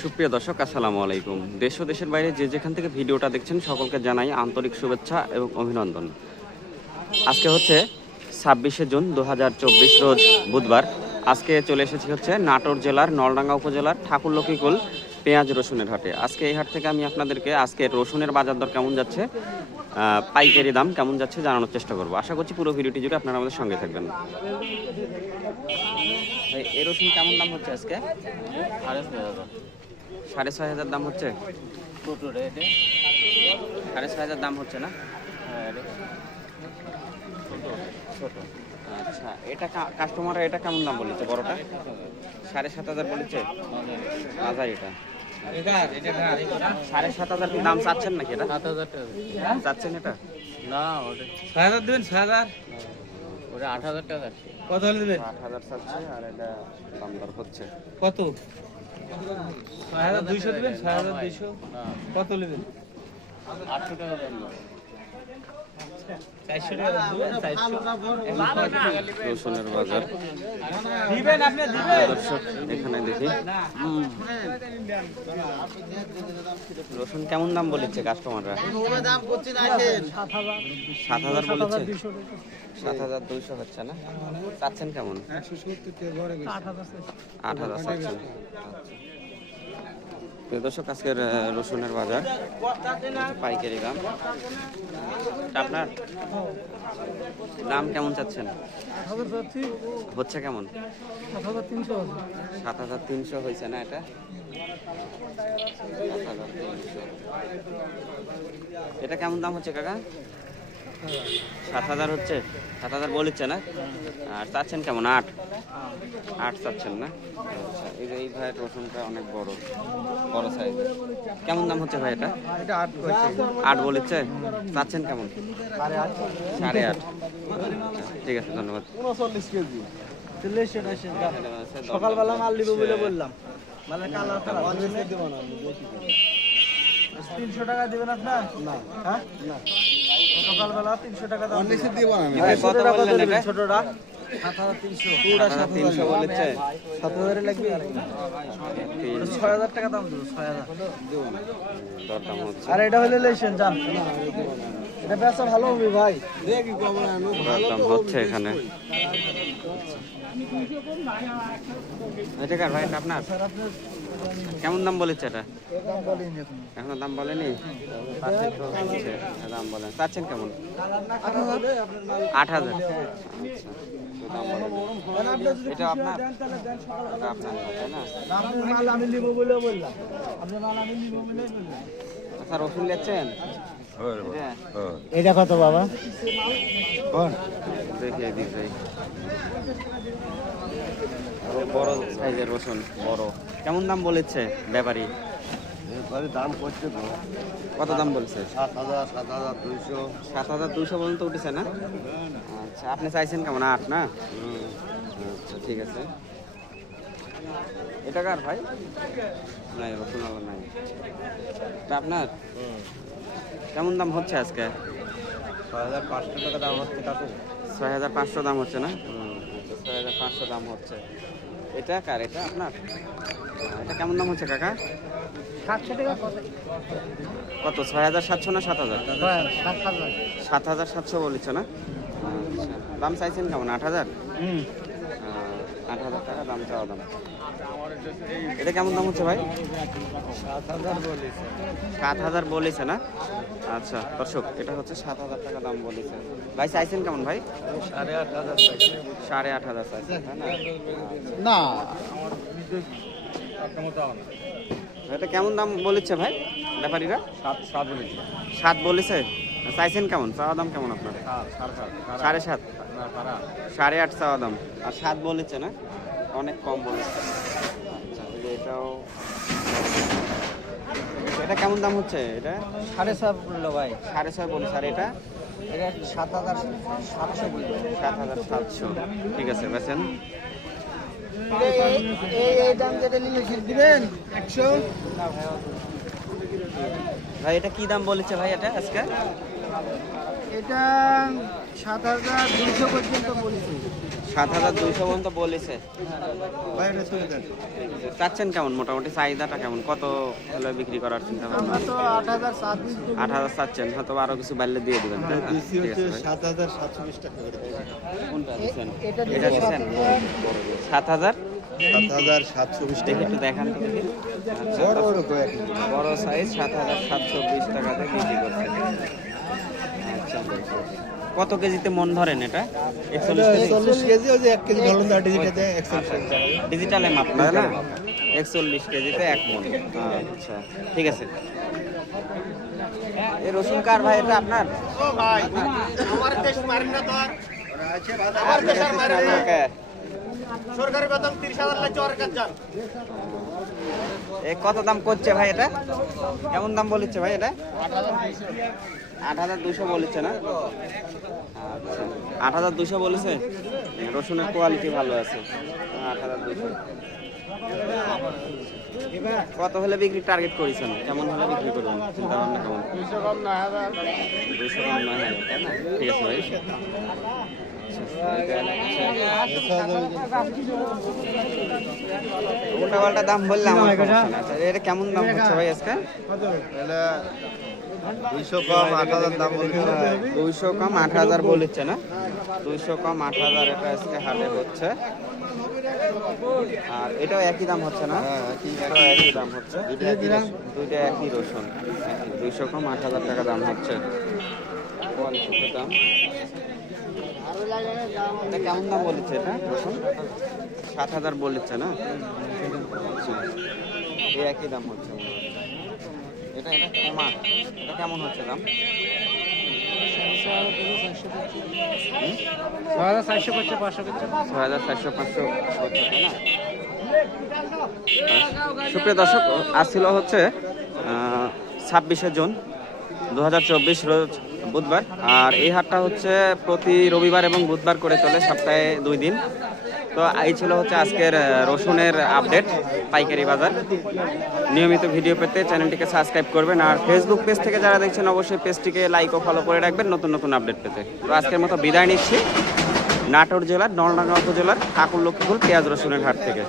সুপ্রিয় দর্শক, আসসালামু আলাইকুম। দেশ ও দেশের বাইরে যে যেখান থেকে ভিডিওটা দেখছেন, সকলকে জানাই আন্তরিক শুভেচ্ছা এবং অভিনন্দন। আজকে হচ্ছে ছাব্বিশে জুন দু হাজার চব্বিশ রোজ বুধবার। আজকে চলে এসেছি হচ্ছে নাটোর জেলার, নলডাঙ্গা উপজেলার ঠাকুরলক্ষ্মীকুল পেঁয়াজ রসুনের হাটে। আজকে এই হাট থেকে আমি আপনাদেরকে আজকে রসুনের বাজার দর কেমন যাচ্ছে পাইকারি দাম কেমন যাচ্ছে জানানোর চেষ্টা করব। আশা করছি পুরো ভিডিওটি জুড়ে আপনারা আমাদের সঙ্গে থাকবেন। এই রসুন কেমন দাম হচ্ছে আজকে? সাড়ে ছয় হাজার। দাম হচ্ছে? সাড়ে ছয় হাজার দাম হচ্ছে না? আচ্ছা এটা কাস্টমার এটা কেমন দাম বলেছে বড়টা? সাড়ে সাত হাজার। বলেছে? বাজার এটা। সাড়ে সাত হাজার কি দাম চাচ্ছেন নাকি এটা? চাচ্ছেন এটা? না ওটা ছয় হাজার দেবেন ছয় হাজার? ওটা আট হাজার টাকা কত হলে দেবেন? আট হাজার চাচ্ছে আর এটা দাম দর হচ্ছে। কত? ছয় হাজার দুইশো দেবেন? ছয় হাজার দুইশো? কত নেবেন আটশো টাকা দেবেন রসুনের বাজার। দিবেন আপনি দিবেন। দর্শক এখানে দেখি। রসুন কেমন দাম বলেছে কাস্টমাররা সাত হাজার বলেছে? সাত হাজার দুইশো হচ্ছে না? চাচ্ছেন কেমন? আট হাজার চাচ্ছেন। প্রিয় দর্শক আজকের রসুনের বাজার পাইকারি দাম। আপনার দাম কেমন চাচ্ছেন? হচ্ছে কেমন? সাত হাজার তিনশো হয়েছে না এটা? এটা কেমন দাম হচ্ছে কাকা? সাত হাজার হচ্ছে? সাত হাজার বলেছে না? আর চাচ্ছেন কেমন? আট? আট চাচ্ছেন না? আচ্ছা এই যে এই ভাইয়ের রসুনটা অনেক বড় বড় সাইজ কেমন দাম হচ্ছে ভাই এটা? আট বলেছে? চাচ্ছেন কেমন? সাড়ে আট। আচ্ছা, ঠিক আছে ধন্যবাদ। সকালবেলা মাল দিব বলে বললাম। মানে কালার তিনশো টাকা দিবেন আপনার? না। হ্যাঁ? না। সকালবেলা তিনশো টাকা দাম কত বললেন ছোটটা সাত হাজার তিনশো। সাত তিনশো বলেছে। সাত হাজারে লাগবে? ছয় হাজার টাকা দাম দেবো ছয় হাজার। আর এটা হলে লেশন যান এটা ব্যবসা ভালো হবে ভাই। হচ্ছে এখানে। এটা কার ভাই? আপনার? কেমন দাম বলেছে এটা? এখনও দাম বলেনি? আচ্ছা, দাম বলেন। চাচ্ছেন কেমন? আট হাজার। আচ্ছা, এটা আপনার? তাই না? আচ্ছা রসুন নিচ্ছেন? এটা এটা কত বাবা দেখি এদিক যাই বড় সাইজের রসুন বড়। কেমন দাম বলেছে ব্যাপারী? দাম করছে তো। কত দাম বলছে? সাত হাজার সাত হাজার দুইশো। সাত হাজার দুশো পর্যন্ত উঠেছে না? আচ্ছা আপনি চাইছেন কেমন? আট না? আচ্ছা ঠিক আছে। এটা কার ভাই? নাই রসুন আলা নাই। তা আপনার? কেমন দাম হচ্ছে আজকে? ছয় হাজার পাঁচশো টাকা দাম হচ্ছে কাকু। ছয় হাজার পাঁচশো দাম হচ্ছে না? ছয় হাজার পাঁচশো দাম হচ্ছে। এটা কার? এটা আপনার? এটা কেমন দাম হচ্ছে কাকা? সাতশো টাকা কত? কত ছয় হাজার সাতশো না সাত হাজার? সাত হাজার সাতশো বলেছে না? আচ্ছা দাম চাইছেন কেমন? আট হাজার? আট হাজার টাকা দাম চাওয়া দাম। এটা কেমন দাম হচ্ছে ভাই? সাত হাজার বলেছে। না? আচ্ছা দর্শক এটা হচ্ছে সাত হাজার টাকা দাম বলেছে। ভাই চাইছেন কেমন ভাই? সাড়ে আট হাজার সাড়ে আট হাজার চাইছেন না? এটা কেমন দাম বলেছে ভাই ব্যাপারীরা? সাত সাত বলেছি। সাত বলেছে? চাইছেন কেমন? চাওয়া দাম কেমন আপনার? সাড়ে সাত সাড়ে সাত। সাড়ে আট চাওয়া দাম। আর সাত বলেছে না? অনেক কম বলেছে আচ্ছা এটাও এটা কেমন দাম হচ্ছে এটা? সাড়ে সাত বলল ভাই। সাড়ে ছয় বলেছে আর এটা? এটা সাত হাজার সাতশো বলল। সাত হাজার সাতশো। ঠিক আছে বেছেন এই দাম যেটা নিলে দিবেন একশো ভাই এটা কি দাম বলেছে ভাই এটা আজকে? এটা সাত হাজার দুশো পর্যন্ত বলেছি। সাত হাজার দুইশো পর্যন্ত বলেছে। চাচ্ছেন কেমন? মোটামুটি চাহিদাটা কেমন? কত হলে বিক্রি করার চিন্তা ভাবনা আট হাজার চাচ্ছেন হয়তো আরও কিছু বাড়লে দিয়ে দিবেন। ভাই। সাত হাজার সাতশো বিশ টাকা এটা দিচ্ছেন? সাত হাজার? সাত হাজার সাতশো বিশ দেখি একটু দেখান তো দেখি। আচ্ছা, বড় সাইজ সাত হাজার সাতশো বিশ টাকাতে বিক্রি করছে আচ্ছা। কত কেজিতে মন ধরেন এটা? একচল্লিশ কেজি? ওই যে এক কেজি ধরুন দা ডিজিটাতে একশো ডিজিটালে মাপ তাই না? একচল্লিশ কেজিতে এক মন। আচ্ছা ঠিক আছে। এই রসুন কার ভাই এটা আপনার? আমার দেশ মারেন না তো আর। আমার দেশ আর মারেন না। সরকারি বেতন তিরিশ হাজার লাগছে ওর কাছে যান। এ কত দাম করছে ভাই এটা? কেমন দাম বলেছে ভাই এটা? আট হাজার দুশো বলেছে না? আচ্ছা। আট হাজার দুশো বলেছে? রসুনের কোয়ালিটি ভালো আছে। আট হাজার দুশো কত হলে বিক্রি টার্গেট করেছেন? কেমন হলে বিক্রি করবেন? চিন্তা ভাবনা কেমন? দুশো কম নয় হাজার। দুশো কম নয় হাজার তাই না? ঠিক আছে ভাই। উল্টা পাল্টা দাম বললাম আচ্ছা এটা কেমন দাম হচ্ছে ভাই আজকে? দুইশো কম আট হাজার দাম বলছে। দুইশো কম আট হাজার বলেছে না? দুইশো কম আট হাজার এটা আজকে হাটে হচ্ছে। আর এটাও একই দাম হচ্ছে না? এটাও একই দাম হচ্ছে। দুইটা একই রসুন। দুইশো কম আট হাজার টাকা দাম হচ্ছে। দাম। এটা কেমন দাম বলেছে এটা রসুন? সাত হাজার বলেছে না? আচ্ছা। একই দাম হচ্ছে হচ্ছে। এটা এটা কমা এটা কেমন হচ্ছে দাম? ছয় হাজার চারশো করছে পাঁচশো করছে হাজার চারশো পাঁচশো হচ্ছে তাই না সুপ্রিয় দর্শক আজ ছিল হচ্ছে ছাব্বিশে জুন দু রোজ বুধবার। আর এই হাটটা হচ্ছে প্রতি রবিবার এবং বুধবার করে চলে সপ্তাহে দুই দিন। তো এই ছিল হচ্ছে আজকের রসুনের আপডেট পাইকারি বাজার। নিয়মিত ভিডিও পেতে চ্যানেলটিকে সাবস্ক্রাইব করবেন আর ফেসবুক পেজ থেকে যারা দেখছেন, অবশ্যই পেজটিকে লাইক ও ফলো করে রাখবেন নতুন নতুন আপডেট পেতে। তো আজকের মতো বিদায় নিচ্ছি। নাটোর জেলার, নলডাঙ্গা উপজেলার ঠাকুর লক্ষ্মীপুর পেঁয়াজ রসুনের হাট থেকে।